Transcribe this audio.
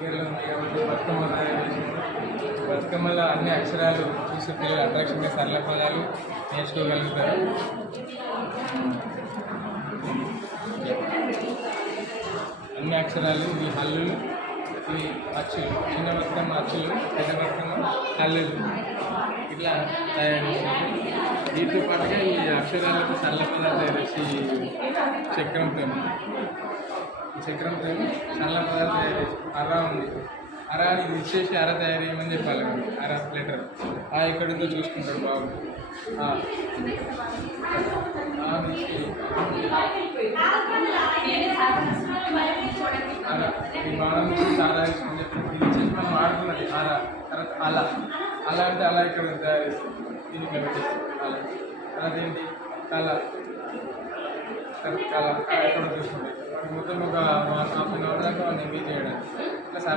దగ్గరలో ఉంది కాబట్టి బతుకమ్మ తయారు చేసింది. బతుకమ్మలో అన్ని అక్షరాలు చూసి పిల్లలు అట్రాక్షన్గా సరళ పదాలు నేర్చుకోగలుగుతారు. అన్ని అక్షరాలు ఇవి హల్లులు, ఇవి అచ్చులు, చిన్న బతుకమ్మ అచ్చులు, పెద్ద బతుకమ్మ హల్లులు ఇట్లా తయారు చేశారు. వీటితో పాటుగా ఈ అక్షరాలకు సరళ పదాలు తయారు చేసి చక్రంతో ఈ చక్రంతో సరళ పదాలు తయారు చేసి అరా ఉంది, అరాని ఇచ్చేసి అర తయారు చేయమని చెప్పాలి. అర లెటర్ ఆ ఎక్కడుందో చూసుకుంటాడు బాబు. అలా ఈ బాణం చాలా ఇచ్చేసి మనం ఆడుకున్నది అలా. తర్వాత అలా అలా అంటే అలా ఇక్కడ తయారు చేస్తాం, దీన్ని ఇక్కడ పెట్టేస్తాం. అలా తర్వాత ఏంటి కళ, కళ ఎక్కడ చూసుకుంటాం. మొత్తం ఒక 1.5 గంట దాకా వాళ్ళు ఎంపీ చేయడానికి ఇట్లా